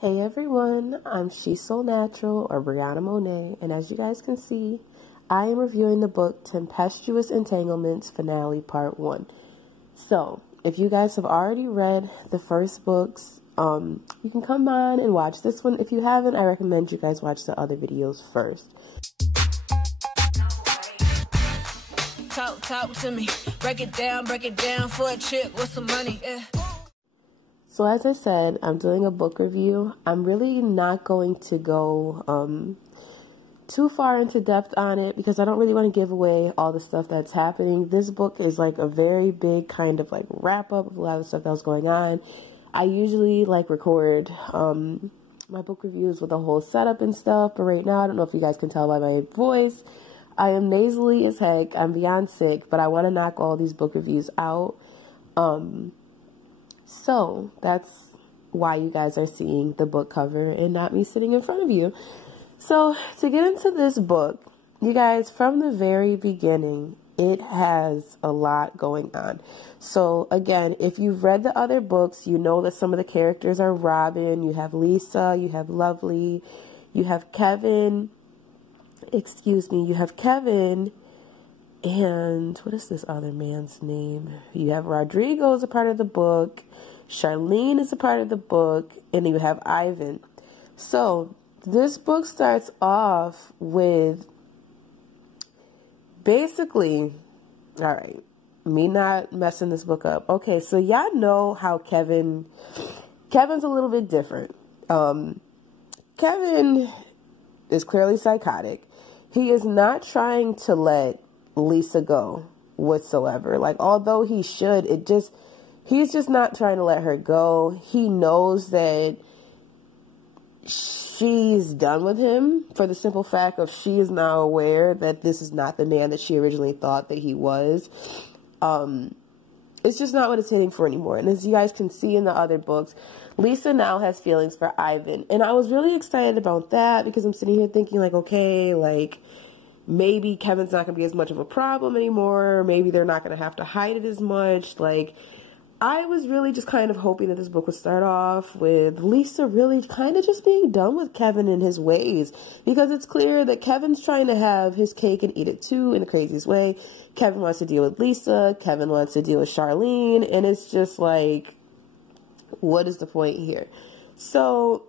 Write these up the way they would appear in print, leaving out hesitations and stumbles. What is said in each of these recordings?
Hey everyone, I'm She's So Natural, or Brianna Monet, and as you guys can see, I am reviewing the book Tempestuous Entanglements Finale Part 1. So, if you guys have already read the first books, you can come on and watch this one. If you haven't, I recommend you guys watch the other videos first. Talk to me, break it down for a chick with some money, yeah. So as I said, I'm doing a book review. I'm really not going to go too far into depth on it because I don't really want to give away all the stuff that's happening. This book is like a very big kind of like wrap up of a lot of stuff that was going on. I usually like record my book reviews with a whole setup and stuff, but right now I don't know if you guys can tell by my voice. I am nasally as heck. I'm beyond sick, but I want to knock all these book reviews out. So that's why you guys are seeing the book cover and not me sitting in front of you. So to get into this book, you guys, from the very beginning, it has a lot going on. So again, if you've read the other books, you know that some of the characters are Robin, you have Lisa, you have Lovely, you have Kevin, and what is this other man's name? You have Rodrigo as a part of the book, Charlene is a part of the book, and you have Ivan. So this book starts off with basically, all right, me not messing this book up. Okay, so y'all know how Kevin's a little bit different. Kevin is clearly psychotic. He is not trying to let Lisa go whatsoever. Like, although he should, he's just not trying to let her go. He knows that she's done with him for the simple fact of she is now aware that this is not the man that she originally thought that he was. It's just not what it's hitting for anymore. And as you guys can see in the other books, Lisa now has feelings for Ivan. And I was really excited about that because I'm sitting here thinking like, okay, like maybe Kevin's not going to be as much of a problem anymore. Maybe they're not going to have to hide it as much. Like, I was really just kind of hoping that this book would start off with Lisa really kind of just being done with Kevin and his ways. Because it's clear that Kevin's trying to have his cake and eat it too in the craziest way. Kevin wants to deal with Lisa. Kevin wants to deal with Charlene. And it's just like, what is the point here? So,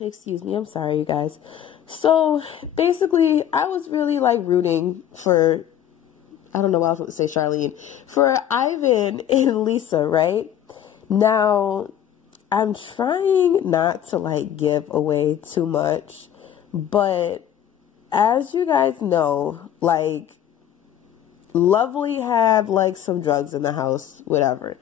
excuse me, I'm sorry, you guys. So, basically, I was really like rooting for, I don't know why I was going to say Charlene, for Ivan and Lisa, right? Now, I'm trying not to like give away too much, but as you guys know, like, Lovely had like some drugs in the house, whatever.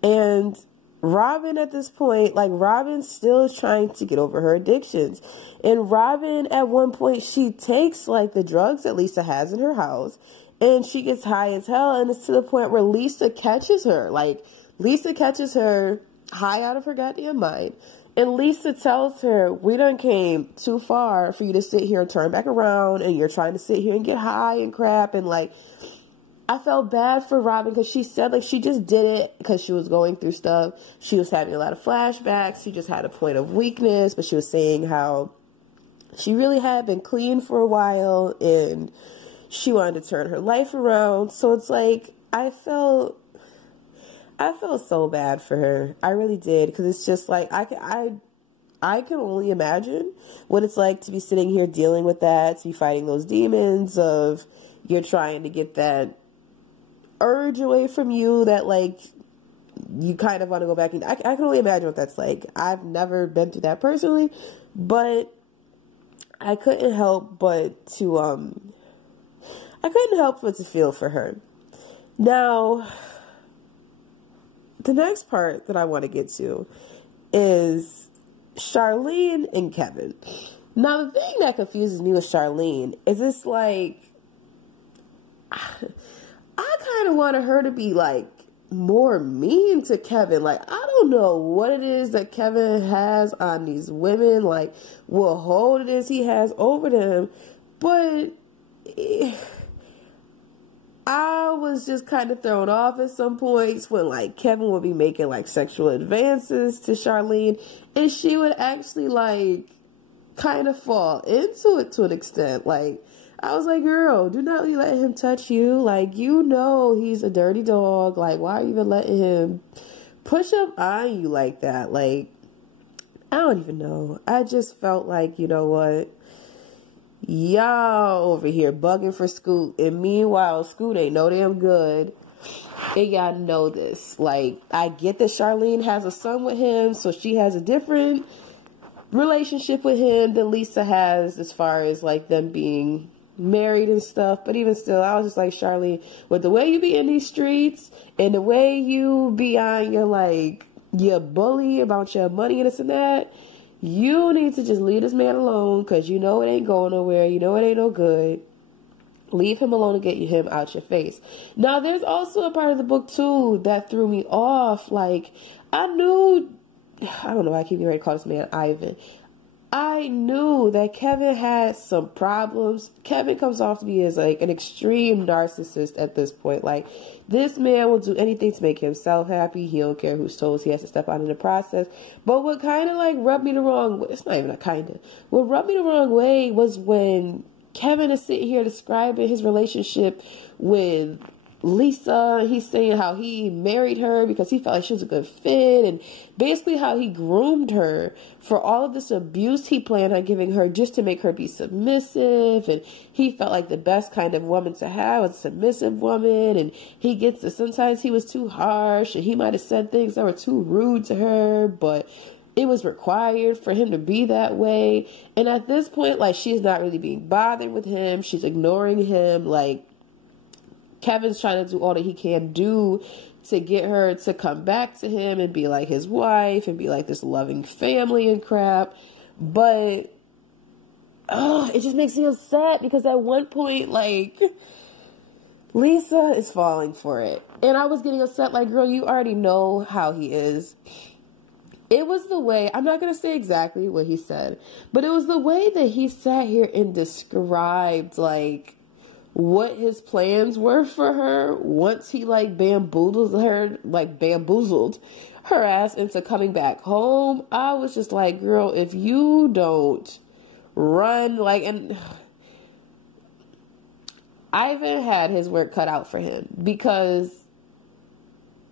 And Robin at this point, like Robin's still trying to get over her addictions. And Robin at one point, she takes like the drugs that Lisa has in her house and she gets high as hell. And it's to the point where Lisa catches her. Like Lisa catches her high out of her goddamn mind. And Lisa tells her, we done came too far for you to sit here and turn back around. And you're trying to sit here and get high and crap. And like, I felt bad for Robin because she said like she just did it because she was going through stuff. She was having a lot of flashbacks. She just had a point of weakness, but she was saying how she really had been clean for a while and she wanted to turn her life around. So it's like I felt so bad for her. I really did, because it's just like I can only imagine what it's like to be sitting here dealing with that, to be fighting those demons of you're trying to get that urge away from you that like you kind of want to go back. And I can only imagine what that's like. I've never been through that personally, but I couldn't help but to feel for her. Now, the next part that I want to get to is Charlene and Kevin. Now, the thing that confuses me with Charlene is it's like I kind of wanted her to be like more mean to Kevin. Like, I don't know what it is that Kevin has on these women, like what hold it is he has over them, but I was just kind of thrown off at some points when like Kevin would be making like sexual advances to Charlene, and she would actually like kind of fall into it to an extent. Like, I was like, girl, do not let him touch you. Like, you know he's a dirty dog. Like, why are you even letting him push up on you like that? Like, I don't even know. I just felt like, you know what? Y'all over here bugging for Scoot, and meanwhile, Scoot ain't no damn good. And y'all know this. Like, I get that Charlene has a son with him, so she has a different relationship with him than Lisa has as far as like them being married and stuff. But even still, I was just like, Charlene, with the way you be in these streets and the way you be on your like your bully about your money and this and that, you need to just leave this man alone, because you know it ain't going nowhere. You know it ain't no good. Leave him alone and get him out your face. Now, there's also a part of the book too that threw me off. Like, I don't know, I keep getting ready to call this man Ivan. I knew that Kevin had some problems. Kevin comes off to be as like an extreme narcissist at this point. Like, this man will do anything to make himself happy. He don't care whose toes he has to step on in the process. But what kind of like rubbed me the wrong way, it's not even a kind of, what rubbed me the wrong way was when Kevin is sitting here describing his relationship with Lisa. He's saying how he married her because he felt like she was a good fit, and basically how he groomed her for all of this abuse he planned on giving her just to make her be submissive. And he felt like the best kind of woman to have was a submissive woman, and he gets that sometimes he was too harsh and he might have said things that were too rude to her, but it was required for him to be that way. And at this point, like, she's not really being bothered with him. She's ignoring him. Like, Kevin's trying to do all that he can do to get her to come back to him and be like his wife and be like this loving family and crap. But it just makes me upset because at one point, like, Lisa is falling for it. And I was getting upset, like, girl, you already know how he is. It was the way, I'm not going to say exactly what he said, but it was the way that he sat here and described, like, what his plans were for her once he like bamboozled her ass into coming back home. I was just like, girl, if you don't run, like, and Ivan had his work cut out for him because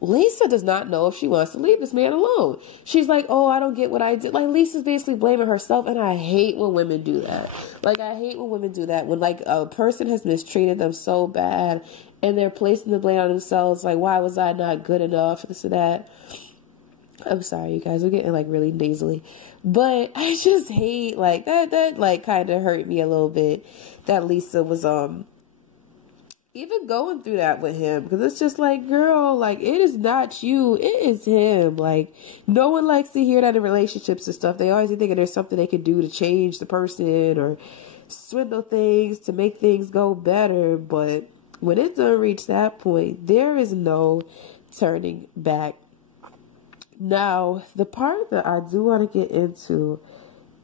Lisa does not know if she wants to leave this man alone. She's like, oh, I don't get what I did. Like, Lisa's basically blaming herself, and I hate when women do that. Like, I hate when women do that. When, like, a person has mistreated them so bad, and they're placing the blame on themselves, like, why was I not good enough, this or that. I'm sorry, you guys. We're getting, like, really nasally. But I just hate, like, that like, kind of hurt me a little bit that Lisa was, even going through that with him, because it's just like, girl, like, it is not you, it is him. Like, no one likes to hear that in relationships and stuff. They always think there's something they can do to change the person or swindle things to make things go better. But when it doesn't reach that point, there is no turning back. Now, the part that I do want to get into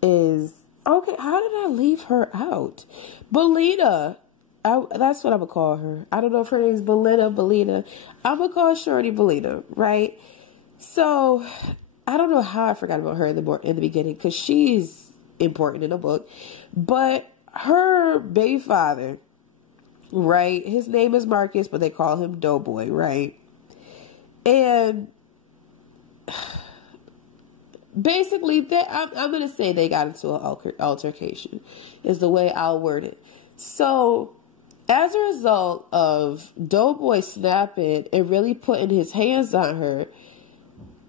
is, okay, how did I leave her out? Belina. That's what I'm going to call her. I don't know if her name's Belina. I'm going to call Shorty Belina, right? So, I don't know how I forgot about her in the beginning, because she's important in the book. But her baby father, right? His name is Marcus, but they call him Doughboy, right? And basically, I'm going to say they got into an altercation, is the way I'll word it. So, as a result of Doughboy snapping and really putting his hands on her,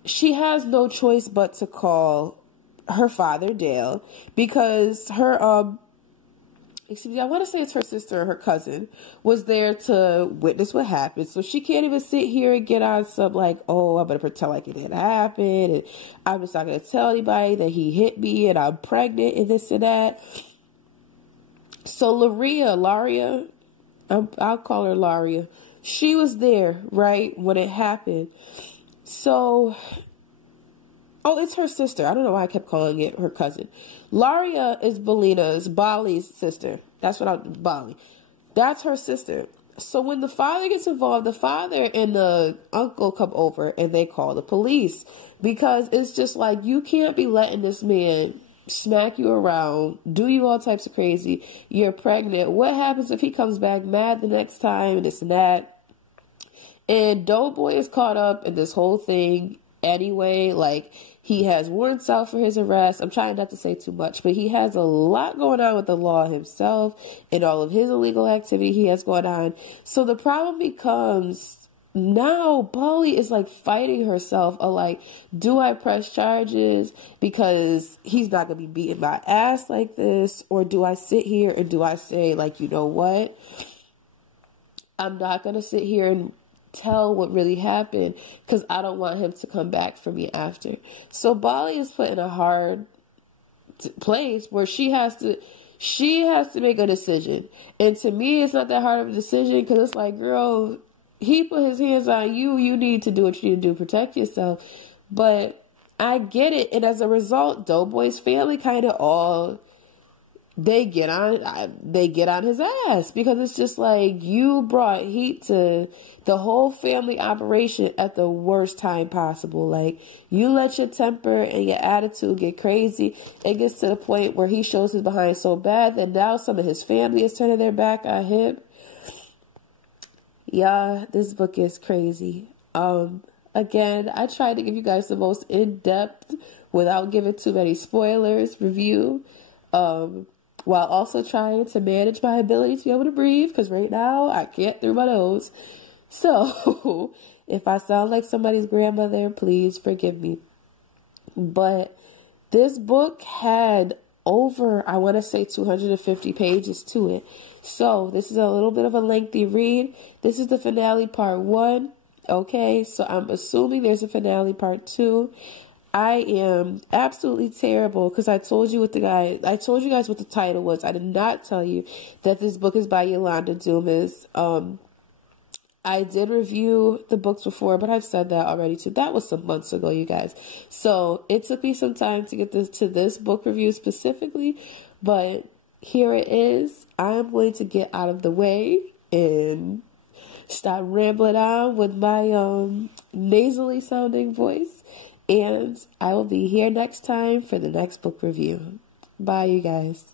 she has no choice but to call her father, Dale, because her, I want to say it's her sister or her cousin, was there to witness what happened. So she can't even sit here and get on some like, oh, I'm going to pretend like it didn't happen, and I'm just not going to tell anybody that he hit me and I'm pregnant and this and that. So Laria, I'll call her Laria. She was there, right, when it happened. So, it's her sister. I don't know why I kept calling it her cousin. Laria is Bali's sister. That's what Bali. That's her sister. So when the father gets involved, the father and the uncle come over and they call the police, because it's just like, you can't be letting this man smack you around, do you all types of crazy. You're pregnant. What happens if he comes back mad the next time and this and that? And Doughboy is caught up in this whole thing anyway. Like, he has warrants out for his arrest. I'm trying not to say too much, but he has a lot going on with the law himself and all of his illegal activity he has going on. So the problem becomes, now Polly is like fighting herself, of like, do I press charges because he's not going to be beating my ass like this? Or do I sit here and do I say, like, you know what? I'm not going to sit here and tell what really happened because I don't want him to come back for me after. So Bali is put in a hard place where she has to make a decision. And to me, it's not that hard of a decision, because it's like, girl, he put his hands on you. You need to do what you need to do, protect yourself. But I get it. And as a result, Doughboy's family kind of all, they get on his ass, because it's just like, you brought heat to the whole family operation at the worst time possible. Like, you let your temper and your attitude get crazy. It gets to the point where he shows his behind so bad that now some of his family is turning their back on him. Yeah, this book is crazy. Again, I tried to give you guys the most in-depth, without giving too many spoilers, review. While also trying to manage my ability to be able to breathe, because right now I can't through my nose. So if I sound like somebody's grandmother, please forgive me. But this book had over, I want to say 250 pages to it. So this is a little bit of a lengthy read. This is the finale part 1. Okay, so I'm assuming there's a finale part 2. I am absolutely terrible, because I told you guys what the title was. I did not tell you that this book is by Yolanda Dumas. I did review the books before, but I've said that already too. That was some months ago, you guys. So it took me some time to get this book review specifically, but here it is. I'm going to get out of the way and stop rambling on with my nasally sounding voice. And I will be here next time for the next book review. Bye, you guys.